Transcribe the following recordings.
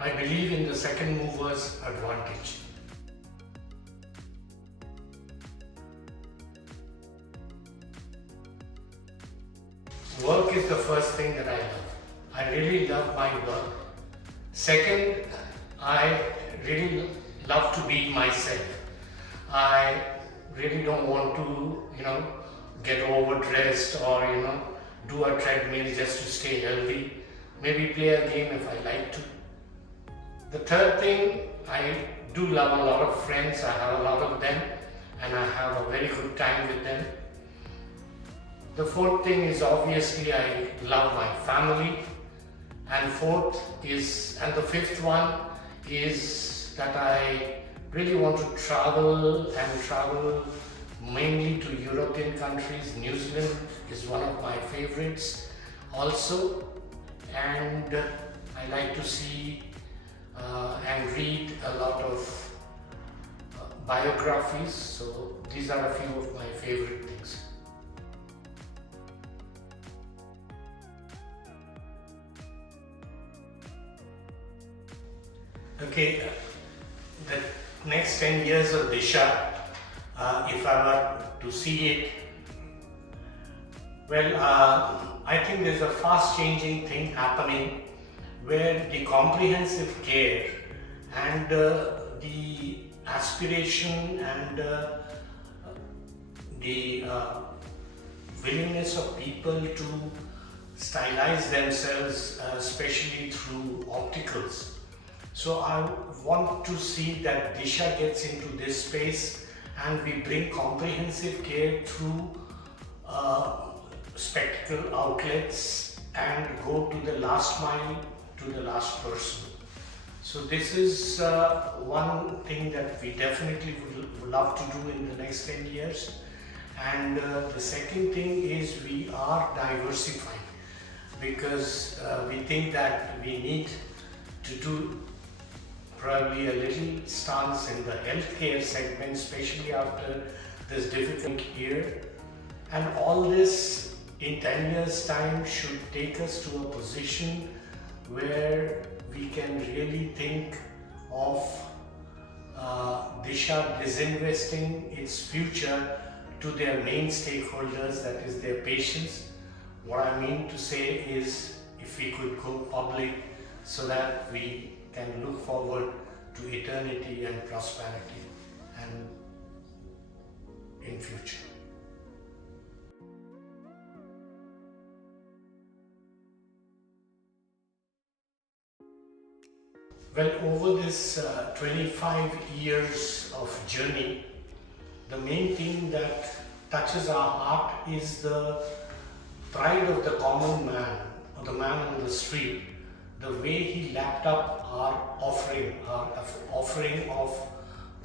I believe in the second mover's advantage. Work is the first thing that I love. I really love my work. Second, I really love to be myself. I really don't want to, get overdressed or, do a treadmill just to stay healthy. Maybe play a game if I like to. The third thing, I do love a lot of friends. I have a lot of them and I have a very good time with them. The fourth thing is obviously I love my family. And the fifth one is that I really want to travel mainly to European countries. New Zealand is one of my favorites also, and I like to see and read a lot of biographies. So these are a few of my favorite things. Okay, the next 10 years of Disha, if I were to see it, well, I think there's a fast changing thing happening where the comprehensive care and the aspiration and the willingness of people to stylize themselves, especially through opticals. So I want to see that Disha gets into this space and we bring comprehensive care through spectacle outlets and go to the last mile, to the last person. So this is one thing that we definitely would love to do in the next 10 years. And the second thing is we are diversifying because we think that we need to do probably a little stance in the healthcare segment, especially after this difficult year. And all this in 10 years' time should take us to a position where we can really think of Disha disinvesting its future to their main stakeholders, that is their patients. What I mean to say is if we could go public so that we can look forward to eternity and prosperity and in future. Well, over this 25 years of journey, the main thing that touches our heart is the pride of the common man or the man on the street. The way he lapped up our offering of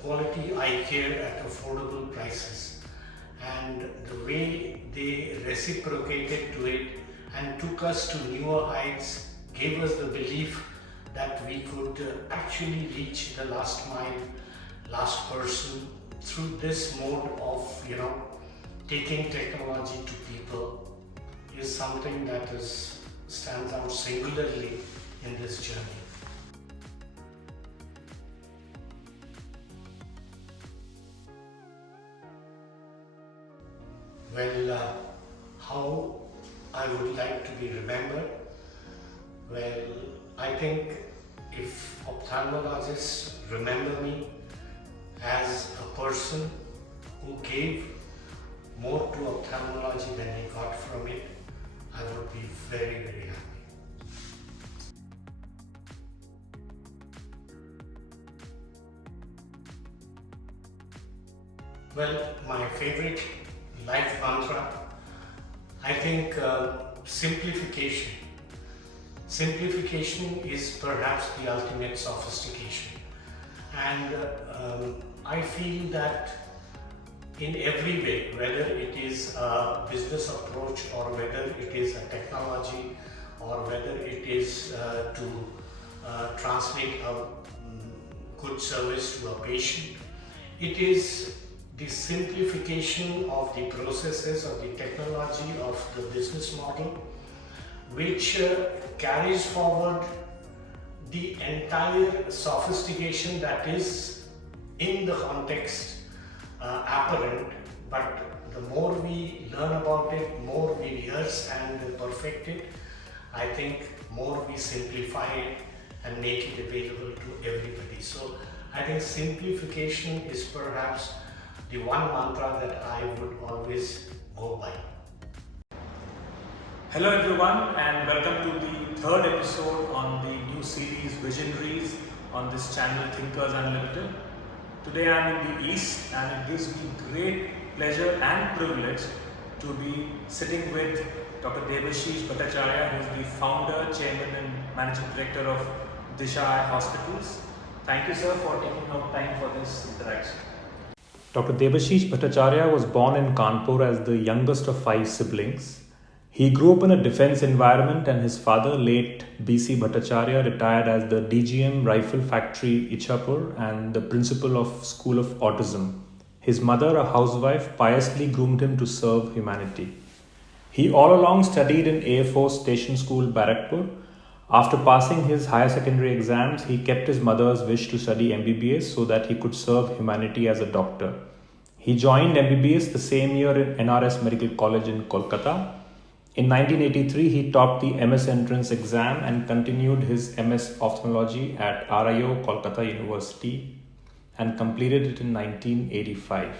quality eye care at affordable prices, and the way they reciprocated to it and took us to newer heights, gave us the belief that we could actually reach the last mile, last person through this mode of taking technology to people is something that stands out singularly in this journey. Well, how I would like to be remembered? Well, I think if ophthalmologists remember me as a person who gave more to ophthalmology than he got from it, I would be very, very happy. Well, my favorite life mantra, I think simplification. Simplification is perhaps the ultimate sophistication. And I feel that in every way, whether it is a business approach or whether it is a technology or whether it is to translate a good service to a patient, it is the simplification of the processes, of the technology, of the business model, which carries forward the entire sophistication that is in the context apparent, but the more we learn about it, more we rehearse and perfect it, I think more we simplify it and make it available to everybody. So I think simplification is perhaps the one mantra that I would always go by. Hello everyone, and welcome to the third episode on the new series VISIONaries on this channel Thinkers Unlimited. Today I am in the East, and it gives me great pleasure and privilege to be sitting with Dr Debasish Bhattacharya, who is the founder, chairman and managing director of Disha Eye Hospitals. Thank you, sir, for taking out time for this interaction. Dr Debasish Bhattacharya was born in Kanpur as the youngest of 5 siblings. He grew up in a defense environment, and his father, late B.C. Bhattacharya, retired as the DGM Rifle Factory, Ichapur, and the principal of School of Autism. His mother, a housewife, piously groomed him to serve humanity. He all along studied in Air Force Station School, Barakpur. After passing his higher secondary exams, he kept his mother's wish to study MBBS so that he could serve humanity as a doctor. He joined MBBS the same year in NRS Medical College in Kolkata. In 1983, he topped the MS entrance exam and continued his MS ophthalmology at RIO Kolkata University and completed it in 1985.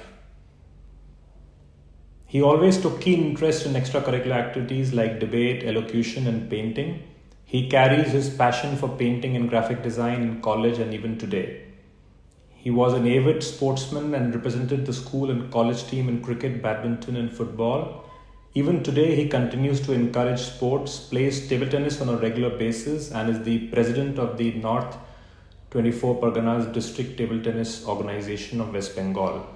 He always took keen interest in extracurricular activities like debate, elocution, and painting. He carries his passion for painting and graphic design in college and even today. He was an avid sportsman and represented the school and college team in cricket, badminton, and football. Even today, he continues to encourage sports, plays table tennis on a regular basis, and is the president of the North 24 Parganas District Table Tennis Organization of West Bengal.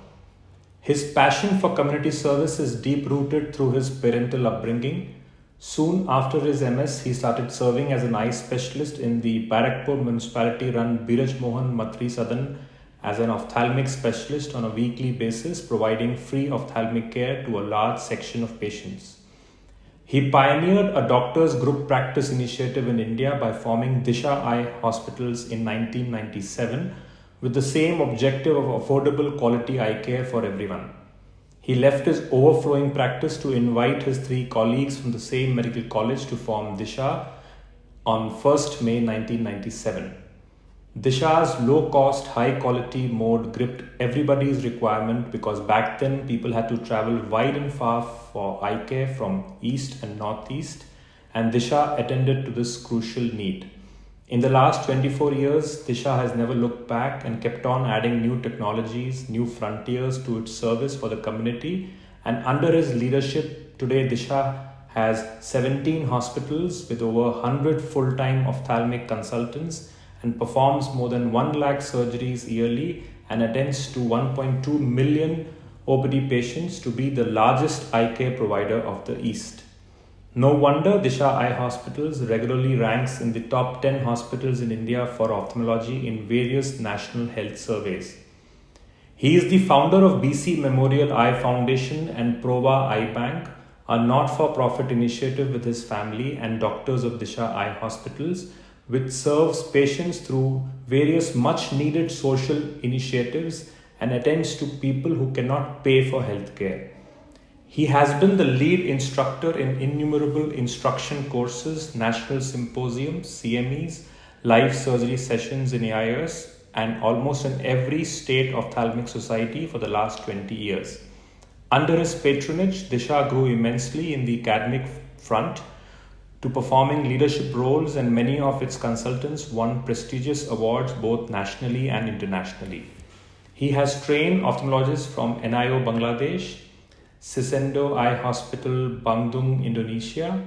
His passion for community service is deep-rooted through his parental upbringing. Soon after his MS, he started serving as an eye specialist in the Barakpur municipality-run Biraj Mohan Matri Sadan as an ophthalmic specialist on a weekly basis, providing free ophthalmic care to a large section of patients. He pioneered a doctors' group practice initiative in India by forming Disha Eye Hospitals in 1997 with the same objective of affordable quality eye care for everyone. He left his overflowing practice to invite his 3 colleagues from the same medical college to form Disha on 1st May 1997. Disha's low-cost, high-quality mode gripped everybody's requirement because back then people had to travel wide and far for eye care from east and northeast, and Disha attended to this crucial need. In the last 24 years, Disha has never looked back and kept on adding new technologies, new frontiers to its service for the community, and under his leadership, today Disha has 17 hospitals with over 100 full-time ophthalmic consultants and performs more than 1 lakh surgeries yearly and attends to 1.2 million OPD patients to be the largest eye care provider of the East. No wonder Disha Eye Hospitals regularly ranks in the top 10 hospitals in India for ophthalmology in various national health surveys. He is the founder of BC Memorial Eye Foundation and Prova Eye Bank, a not-for-profit initiative with his family and doctors of Disha Eye Hospitals, which serves patients through various much-needed social initiatives and attends to people who cannot pay for healthcare. He has been the lead instructor in innumerable instruction courses, national symposiums, CMEs, live surgery sessions in AIS, and almost in every state ophthalmic society for the last 20 years. Under his patronage, Disha grew immensely in the academic front to performing leadership roles, and many of its consultants won prestigious awards both nationally and internationally. He has trained ophthalmologists from NIO Bangladesh, Sisendo Eye Hospital, Bandung, Indonesia,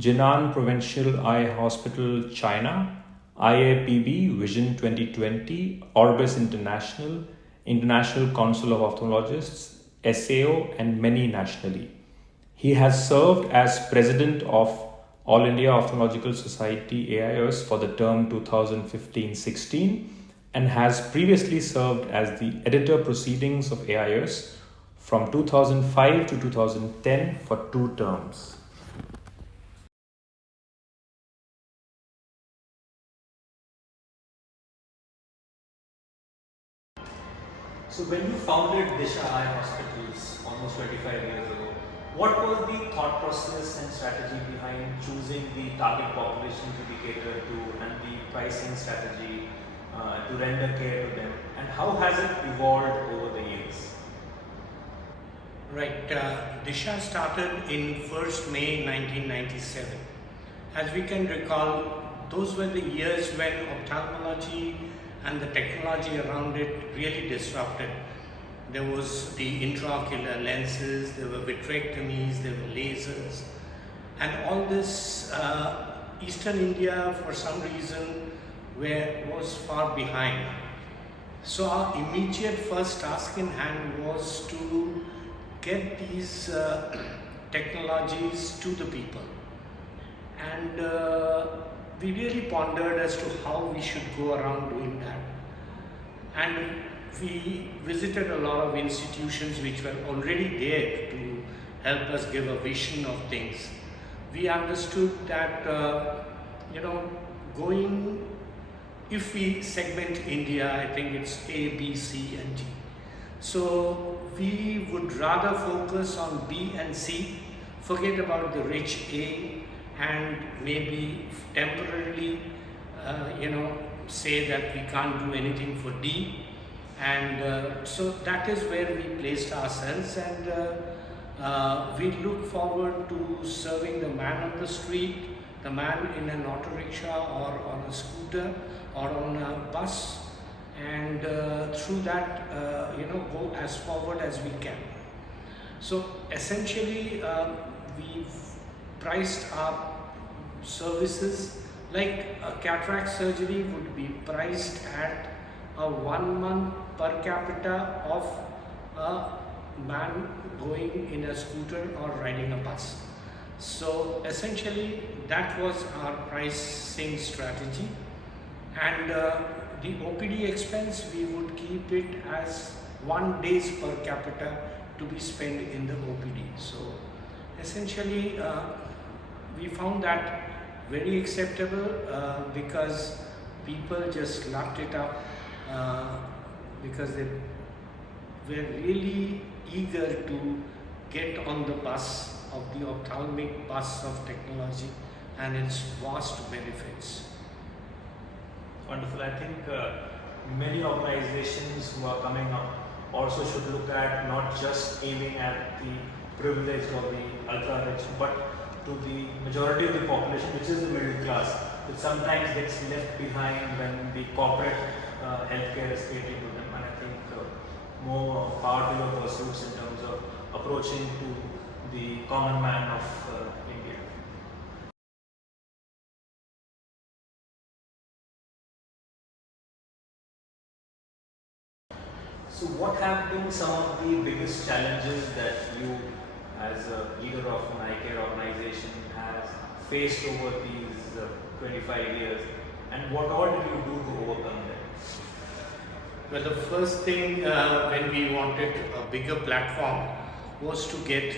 Jinan Provincial Eye Hospital, China, IAPB Vision 2020, Orbis International, International Council of Ophthalmologists, SAO, and many nationally. He has served as president of All India Ophthalmological Society AIS for the term 2015-16 and has previously served as the editor proceedings of AIS from 2005 to 2010 for 2 terms. So when you founded Disha Eye Hospitals almost 25 years ago, what was the thought process and strategy behind choosing the target population to be catered to and the pricing strategy to render care to them, and how has it evolved over the years? Right, Disha started in 1st May 1997. As we can recall, those were the years when ophthalmology and the technology around it really disrupted. There was the intraocular lenses, there were vitrectomies, there were lasers, and all this Eastern India for some reason was far behind. So our immediate first task in hand was to get these technologies to the people, and we really pondered as to how we should go around doing that. And we visited a lot of institutions which were already there to help us give a vision of things. We understood that if we segment India, I think it's A, B, C and D. So we would rather focus on B and C, forget about the rich A, and maybe temporarily say that we can't do anything for D. And so that is where we placed ourselves, and we look forward to serving the man on the street, the man in an auto rickshaw or on a scooter or on a bus, and through that go as forward as we can. So essentially we've priced our services like a cataract surgery would be priced at a 1 month per capita of a man going in a scooter or riding a bus. So essentially that was our pricing strategy, and the OPD expense we would keep it as 1 day per capita to be spent in the OPD. So essentially we found that very acceptable because people just lapped it up because they were really eager to get on the bus of the ophthalmic bus of technology and its vast benefits. Wonderful. I think many organizations who are coming up also should look at not just aiming at the privileged or the ultra rich, but to the majority of the population, which is the middle class, which sometimes gets left behind when the corporate healthcare is catering to them. And I think more power to your pursuits in terms of approaching to the common man of India. So what have been some of the biggest challenges that you as a leader of an eye care organization has faced over these 25 years, and what all did you do to overcome them? Well, the first thing when we wanted a bigger platform was to get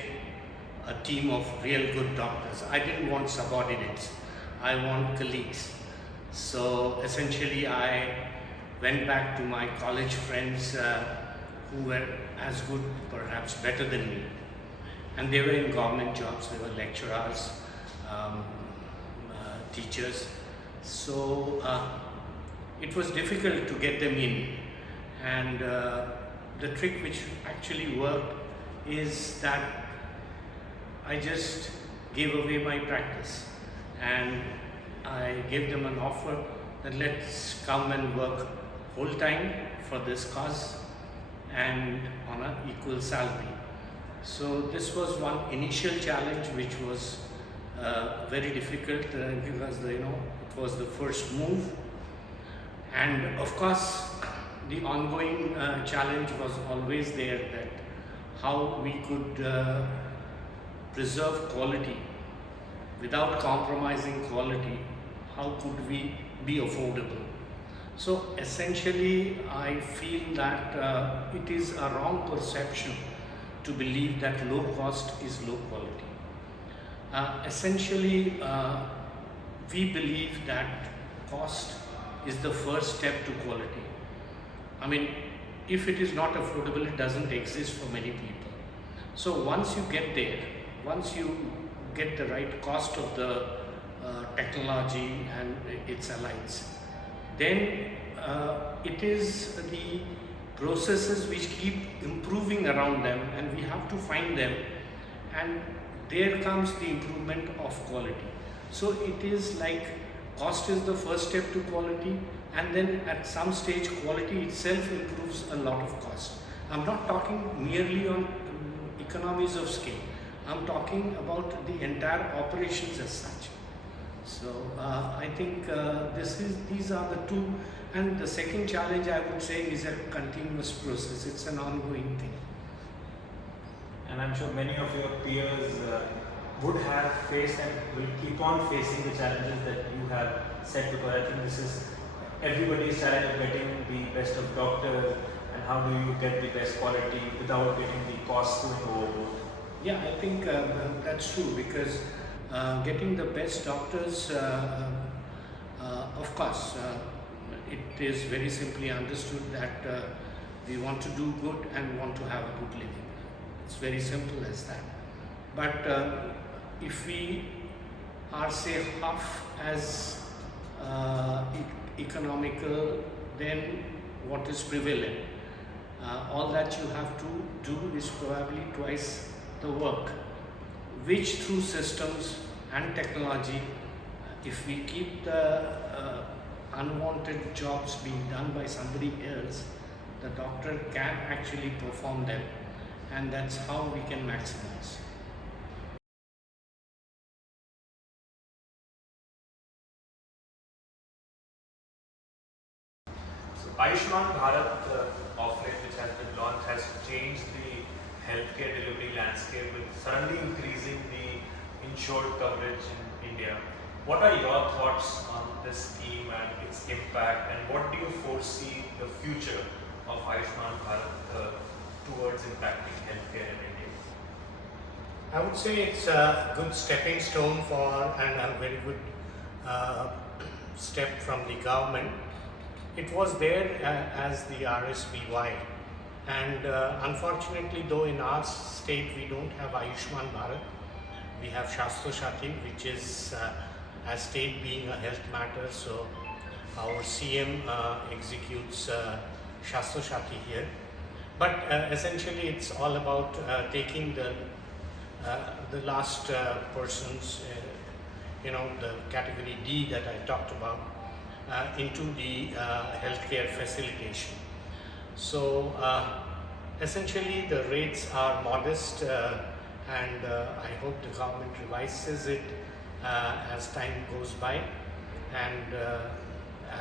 a team of real good doctors. I didn't want subordinates, I want colleagues. So essentially I went back to my college friends who were as good, perhaps better than me. And they were in government jobs, they were lecturers, teachers. So it was difficult to get them in. And the trick which actually worked is that I just gave away my practice and I gave them an offer that let's come and work whole time for this cause and on an equal salary. So this was one initial challenge which was very difficult because it was the first move, and of course the ongoing challenge was always there, that how we could preserve quality without compromising quality. How could we be affordable? So essentially I feel that it is a wrong perception to believe that low cost is low quality. Essentially we believe that cost is the first step to quality. I mean, if it is not affordable, it doesn't exist for many people. So once you get there, once you get the right cost of the technology and its allies, then it is the processes which keep improving around them, and we have to find them, and there comes the improvement of quality. So it is like cost is the first step to quality, and then at some stage quality itself improves a lot of cost. I'm not talking merely on economies of scale. I'm talking about the entire operations as such. So I think these are the two, and the second challenge I would say is a continuous process. It's an ongoing thing. And I'm sure many of your peers would have faced and will keep on facing the challenges that you have said, because I think this is everybody's challenge of getting the best of doctors, and how do you get the best quality without getting the costs going overboard. Yeah, I think that's true, because getting the best doctors, of course, it is very simply understood that we want to do good and want to have a good living. It's very simple as that. But if we are, say, half as economical, then what is prevalent? All that you have to do is probably twice the work, which through systems and technology, if we keep the unwanted jobs being done by somebody else, the doctor can actually perform them, and that's how we can maximize. So Ayushman Bharat offering, which has been launched, has changed the healthcare delivery landscape with suddenly increasing the insured coverage in India. What are your thoughts on this scheme and its impact, and what do you foresee the future of Ayushman Bharat towards impacting healthcare in India? I would say it's a good stepping stone for, and a very good step from the government. It was there as the RSBY, and unfortunately, though, in our state we don't have Ayushman Bharat. We have Shastro Shati, which is as state being a health matter, so our CM executes Shastro Shati here. But essentially, it's all about taking the last persons, the category D that I talked about, into the healthcare facilitation. So essentially, the rates are modest, and I hope the government revises it as time goes by and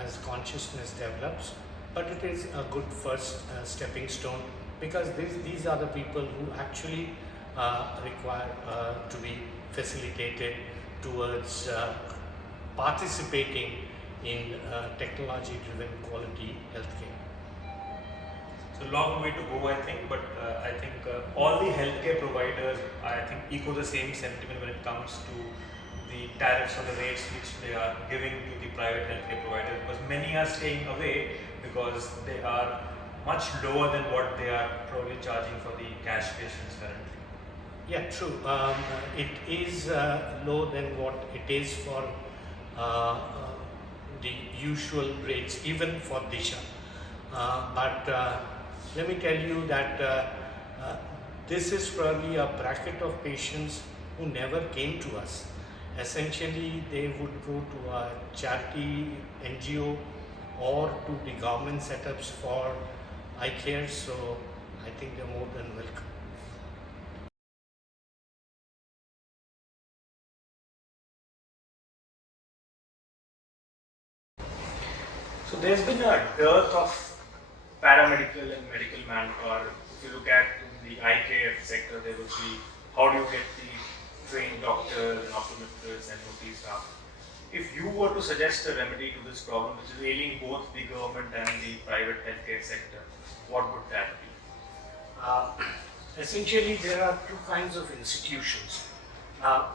as consciousness develops. But it is a good first stepping stone, because these are the people who actually require to be facilitated towards participating in technology-driven quality healthcare. So long way to go, I think, but I think all the healthcare providers, I think, echo the same sentiment when it comes to the tariffs or the rates which they are giving to the private healthcare providers, because many are staying away because they are much lower than what they are probably charging for the cash patients currently. Yeah, true. It is low than what it is for the usual rates, even for Disha. But let me tell you that this is probably a bracket of patients who never came to us. Essentially, they would go to a charity NGO or to the government setups for eye care, so I think they're more than welcome. So there's been a dearth of paramedical and medical manpower. If you look at the eye care sector, there would be, how do you get the trained doctors and optometrists and OT staff? If you were to suggest a remedy to this problem, which is ailing both the government and the private healthcare sector, what would that be? Essentially, there are two kinds of institutions.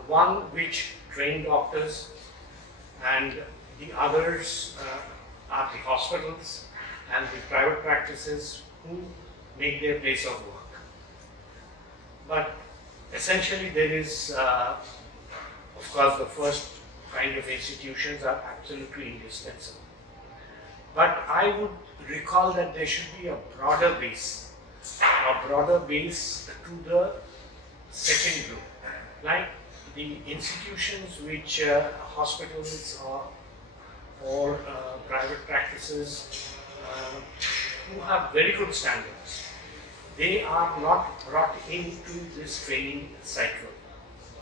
One which train doctors, and the others are the hospitals and the private practices who make their place of work. But essentially there is, of course, the first kind of institutions are absolutely indispensable. But I would recall that there should be a broader base to the second group, like the institutions which hospitals or private practices who have very good standards. They are not brought into this training cycle.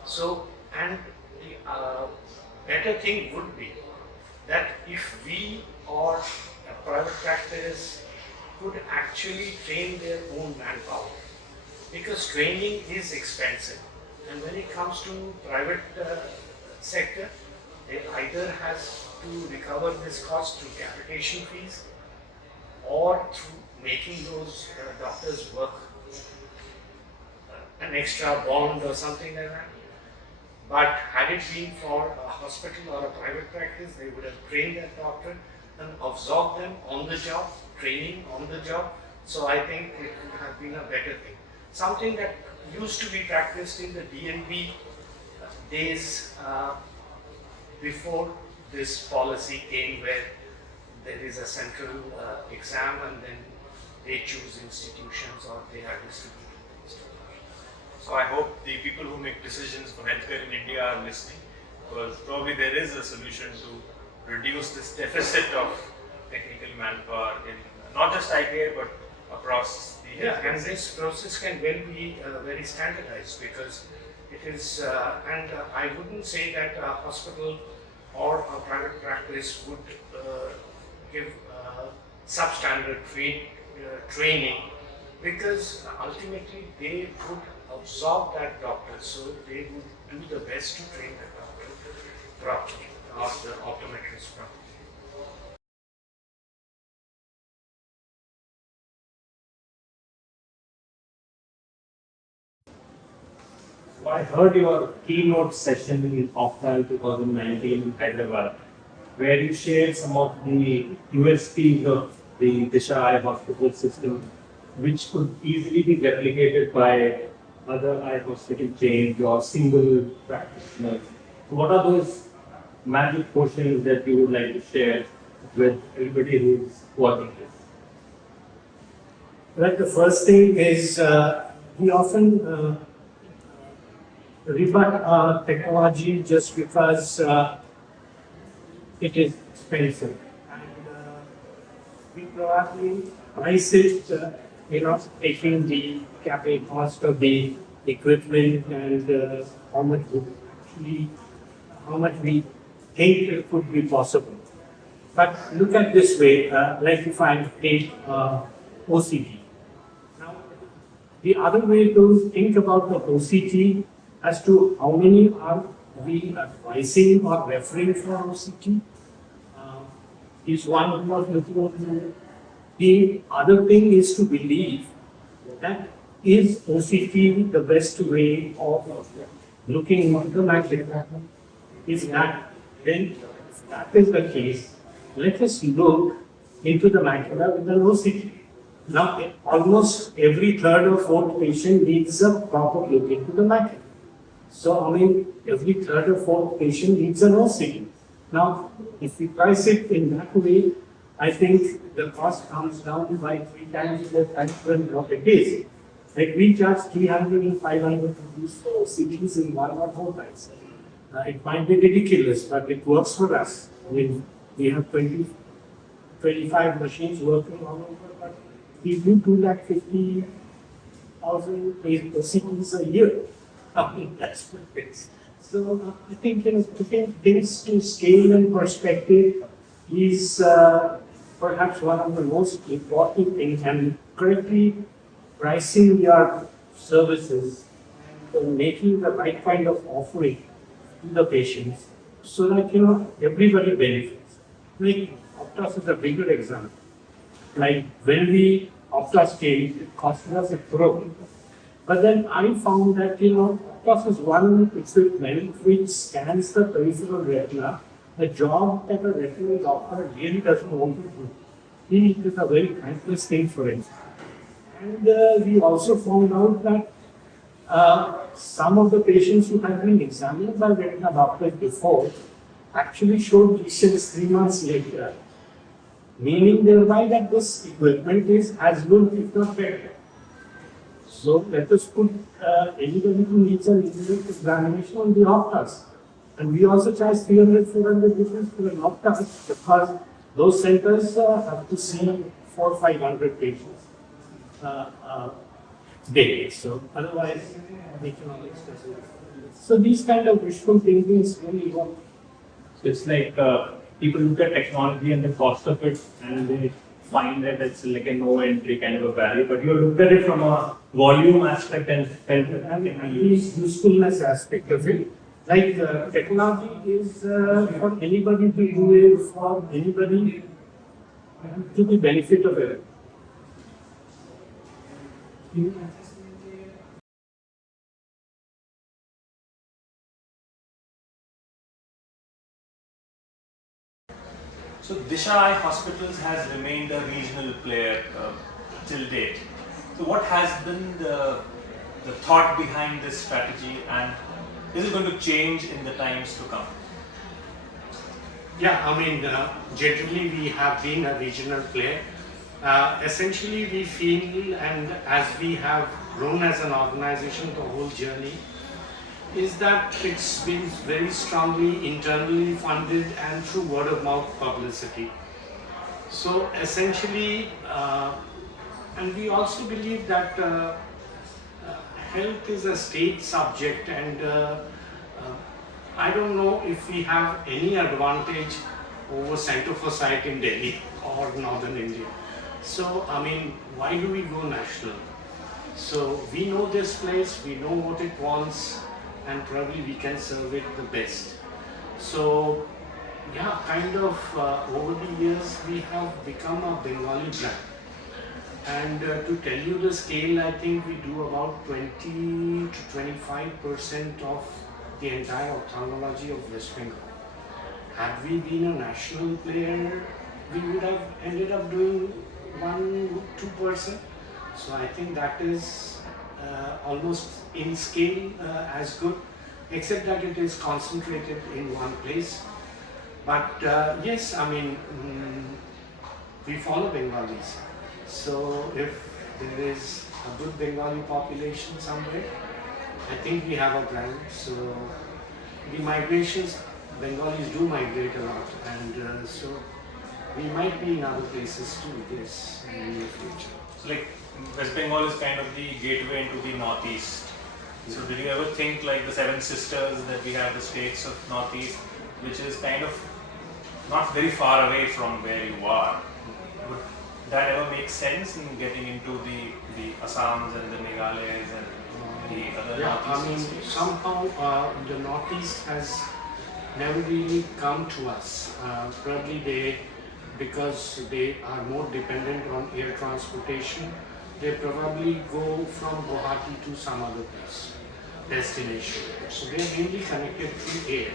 So, and the better thing would be that if we or a private practice could actually train their own manpower, because training is expensive, and when it comes to private sector, they either has to recover this cost through capitation fees or through making those doctors work an extra bond or something like that. But had it been for a hospital or a private practice, they would have trained that doctor and absorbed them on the job, training on the job. So I think it would have been a better thing. Something that used to be practiced in the DNB days before this policy came, where there is a central exam and then they choose institutions or they are distributed. So I hope the people who make decisions for healthcare in India are listening, because probably there is a solution to reduce this deficit of technical manpower in not just IPA but across the healthcare and this process can well be very standardized, because it is, and I wouldn't say that a hospital or a private practice would give substandard training, because ultimately they would absorb that doctor, so they would do the best to train the doctor properly, or the optometrist properly. So I heard your keynote session in Ophthalmology 2019 in Hyderabad, where you shared some of the USPs of the Disha Eye Hospital system, which could easily be replicated by other eye hospital chains or single practitioners. So what are those magic potions that you would like to share with everybody who is watching this? Right, the first thing is we often rebut our technology just because it is expensive, and we probably price it, taking the capital cost of the equipment and how much we think it could be possible. But look at this way, like if I take OCT. Now, the other way to think about the OCT as to how many are we advising or referring for OCT is one more important. The other thing is to believe that is OCT the best way of looking into the macula. If that is the case, let us look into the macula with an OCT. Now, almost every third or fourth patient needs a proper look into the macula. So, every third or fourth patient needs an OCT. Now, if we price it in that way, I think the cost comes down by 3 times the price than what it is. Like we charge 300 and 500 rupees for OCTs in 1 or 4 times. It might be ridiculous, but it works for us. We have 25 machines working all over, but we do 250,000 OCTs a year. That's what it is. So I think putting things to scale and perspective is perhaps one of the most important things, and correctly pricing your services and making the right kind of offering to the patients so that everybody benefits. Like Optos is a bigger example. Like when we Optos came, it cost us a crore. But then I found that Optos is one equipment which scans the peripheral retina, the job that a retinal doctor really doesn't want to do. It is a very thankless thing for him. And we also found out that some of the patients who had been examined by retina doctors before actually showed lesions 3 months later, meaning thereby that this equipment is as good, if not better. So let us put anybody who needs an immediate examination on the Optas. And we also charge 300, 400 rupees for an Optas because those centers have to see 400, 500 patients daily. So otherwise, economics doesn't. So these kind of wishful thinkings really work. So it's like people look at technology and the cost of it, and they find that it's like a no entry kind of a barrier. But you looked at it from a volume aspect and felt that And the usefulness aspect of it. Like technology is for anybody to do it, for anybody to the benefit of it. So Disha Eye Hospitals has remained a regional player till date. So what has been the thought behind this strategy, and is it going to change in the times to come? Yeah, I mean, generally we have been a regional player. Essentially, we feel, and as we have grown as an organization, the whole journey is that it's been very strongly internally funded and through word of mouth publicity. So essentially, and we also believe that health is a state subject, and I don't know if we have any advantage over Center for Sight in Delhi or Northern India. So, I mean, why do we go national? So, we know this place, we know what it wants, and probably we can serve it the best. So, yeah, kind of over the years, we have become a Bengali brand. And to tell you the scale, I think we do about 20 to 25% of the entire ophthalmology of West Bengal. Had we been a national player, we would have ended up doing 1-2%. So I think that is almost in scale as good, except that it is concentrated in one place. But yes, I mean, we follow Bengalis. So if there is a good Bengali population somewhere, I think we have a brand. So the migrations, Bengalis do migrate a lot, and so we might be in other places too, yes, in the near future. So like West Bengal is kind of the gateway into the Northeast. So did you ever think like the Seven Sisters that we have, the states of Northeast, which is kind of not very far away from where you are? Would that ever make sense in getting into the Assams and the Meghalays and the other I mean, Northeast states? somehow the Northeast has never really come to us. Probably because they are more dependent on air transportation, they probably go from Guwahati to some other place, destination. So they are mainly connected through air.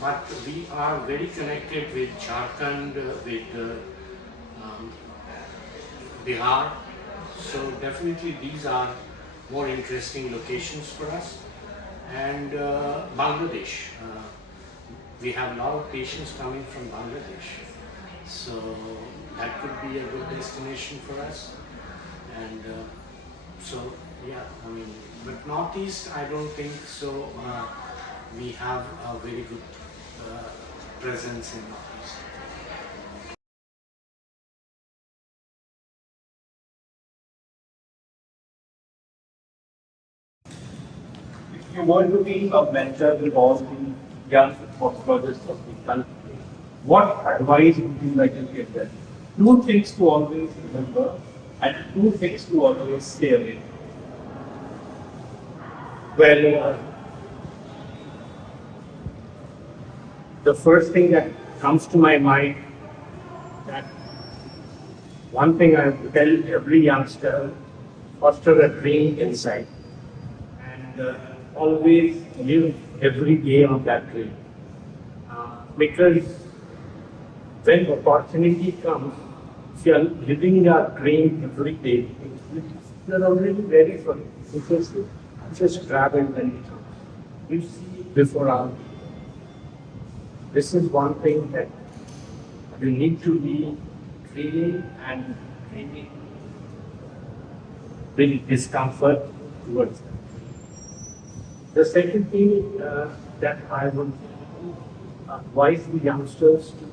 But we are very connected with Jharkhand, with Bihar. So definitely these are more interesting locations for us. And Bangladesh. We have a lot of patients coming from Bangladesh. So that could be a good destination for us. And so, yeah, I mean, but Northeast, I don't think so. We have a very good presence in Northeast. if you want to be a mentor with all the young ophthalmologists of the country, what advice would you like to give them? Two things to always remember and two things to always stay away from. Well, the first thing that comes to my mind, that one thing I have to tell every youngster, foster a dream inside and always live every day on that dream. Because when opportunity comes, if you are living your dream every day, you're already ready for it. Just grab it and you see it before our. This is one thing that you need to be feeling and really bring discomfort towards them. The second thing that I would advise the youngsters to,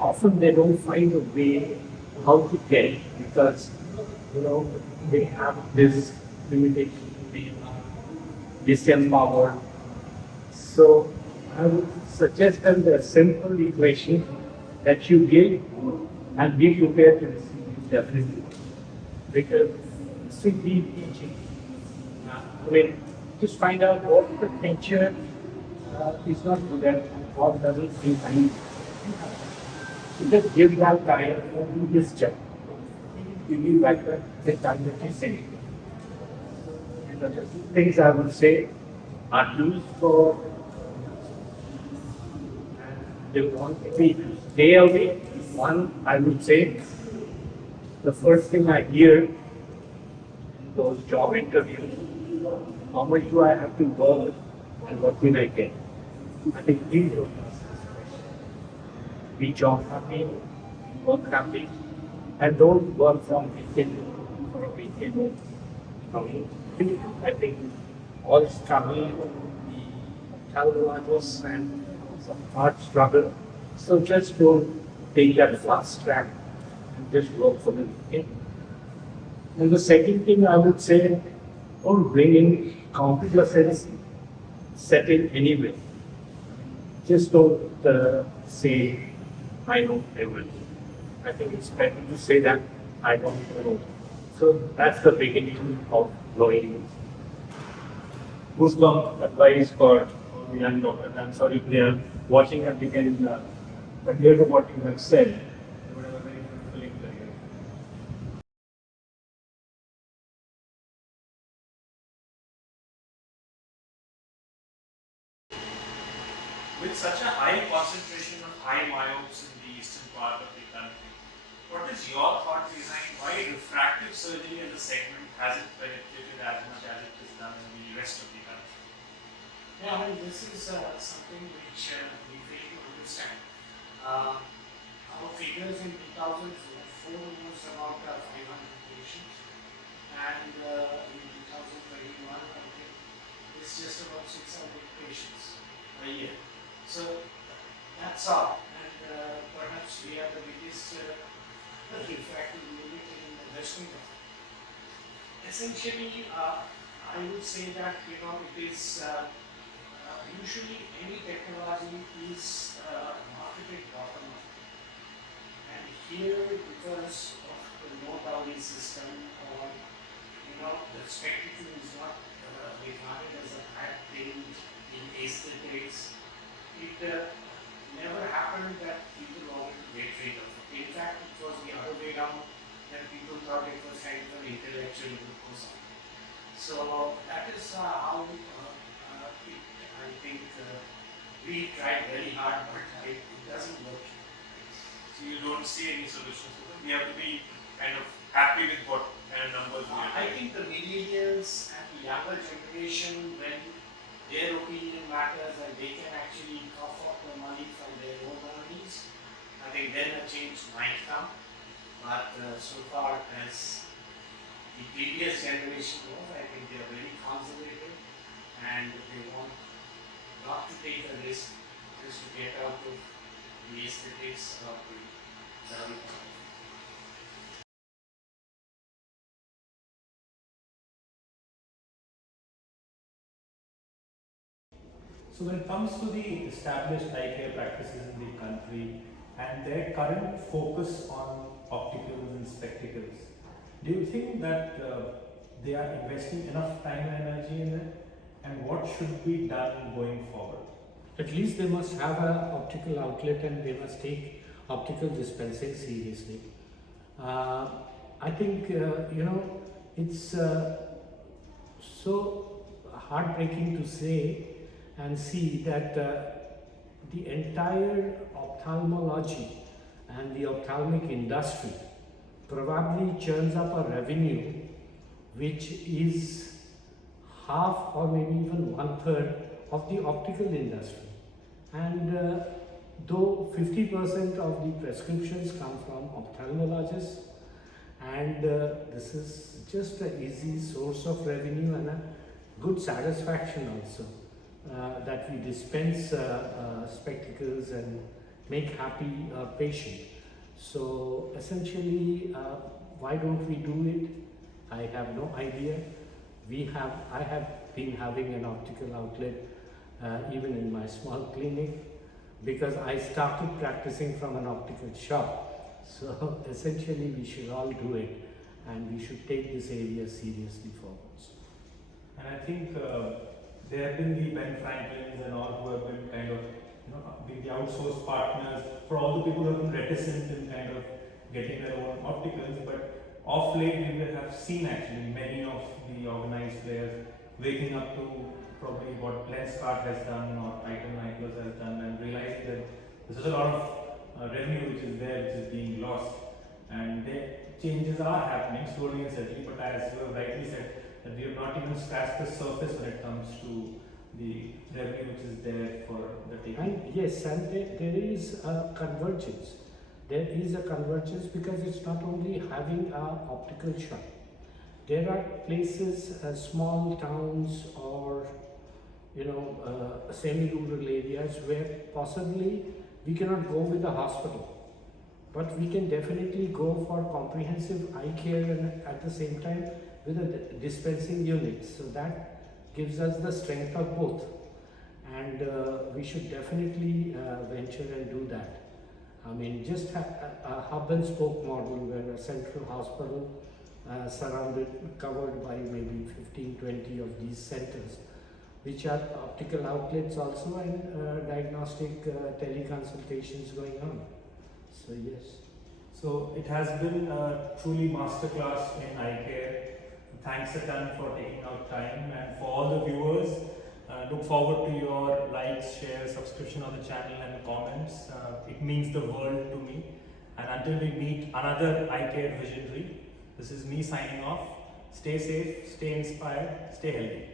often they don't find a way how to get it because, they have this limitation, they are disempowered. So I would suggest them the simple equation that you give and be prepared to receive it definitely. Because simply teaching, just find out what the teacher is not good at and what doesn't feel fine. So just give that time and do this check. Give you back the time that you say. The two things I would say are used for they want me to stay away. One, I would say, the first thing I hear in those job interviews, how much do I have to work and what will I get? I think these are be job happy, work happy, and don't work from weekend for a weekend. I think all struggle, the ophthalmologists and some hard struggle. So just don't take that fast track and just work for the weekend. And the second thing I would say, don't bring in complacency, settle anyway. Just don't say, I know everything. I think it's better to say that I don't know. So that's the beginning of knowing. Goosebump advice for the young doctors. I'm sorry if they are watching and they can adhere to what you have said. They would have a very fulfilling career. With such a high concentration of eye myopes in the eastern part of the country, what is your thought behind why refractive surgery as a segment hasn't penetrated as much as it is done in the rest of the country? Yeah, I mean, this is something which we fail to understand. Our figures in 2004 was about 500 patients, and in 2021, I think it's just about 600 patients a year. So that's all, and perhaps we are the biggest refractive unit in the Western world. Essentially, I would say that it is usually any technology is marketed bottom up, and here because of the no dowry system or the spectacle is not regarded as a bad thing in aesthetics. It never happened that people wanted to get rid of it. In fact, it was the other way around, that people thought it was kind of an intellectual glucose. So that is how I think we tried very hard, but it doesn't work. So you don't see any solutions to them. We have to be kind of happy with what kind of numbers we have. I think the millennials and the younger generation, when their opinion matters and they can actually cough up the money from their own earnings, I think then a change might come. But so far as the previous generation was, I think they are very conservative and they want not to take a risk just to get out of the aesthetics of the dowry. So when it comes to the established eye care practices in the country and their current focus on opticals and spectacles, do you think that they are investing enough time and energy in it? And what should be done going forward? At least they must have an optical outlet and they must take optical dispensing seriously. I think, it's so heartbreaking to say and see that the entire ophthalmology and the ophthalmic industry probably churns up a revenue which is half or maybe even 1/3 of the optical industry. And though 50% of the prescriptions come from ophthalmologists, and this is just an easy source of revenue and a good satisfaction also, that we dispense spectacles and make happy a patient. So essentially, why don't we do it? I have no idea. I have been having an optical outlet even in my small clinic, because I started practicing from an optical shop. So essentially we should all do it, and we should take this area seriously forwards. And I think there have been the Ben Franklins and all who have been kind of, being the outsourced partners for all the people who have been reticent in kind of getting their own opticals. But of late we have seen actually many of the organized players waking up to probably what Lenskart has done or Titan Eyeplus has done, and realizing that there's a lot of revenue which is there, which is being lost, and the changes are happening slowly and steadily. But as you have rightly said, that we have not even scratched the surface when it comes to the revenue which is there for the taking. And yes, and there is a convergence. There is a convergence because it's not only having an optical shop. There are places, small towns or semi-rural areas where possibly we cannot go with the hospital, but we can definitely go for comprehensive eye care and at the same time with a dispensing unit. So that gives us the strength of both, and we should definitely venture and do that. I mean, just a hub and spoke model where a central hospital covered by maybe 15-20 of these centers, which are optical outlets also, and diagnostic teleconsultations going on. So yes. So it has been a truly masterclass in eye care. Thanks a ton for taking out time, and for all the viewers, look forward to your likes, shares, subscription on the channel and comments. It means the world to me. And until we meet another eye care visionary, this is me signing off. Stay safe, stay inspired, stay healthy.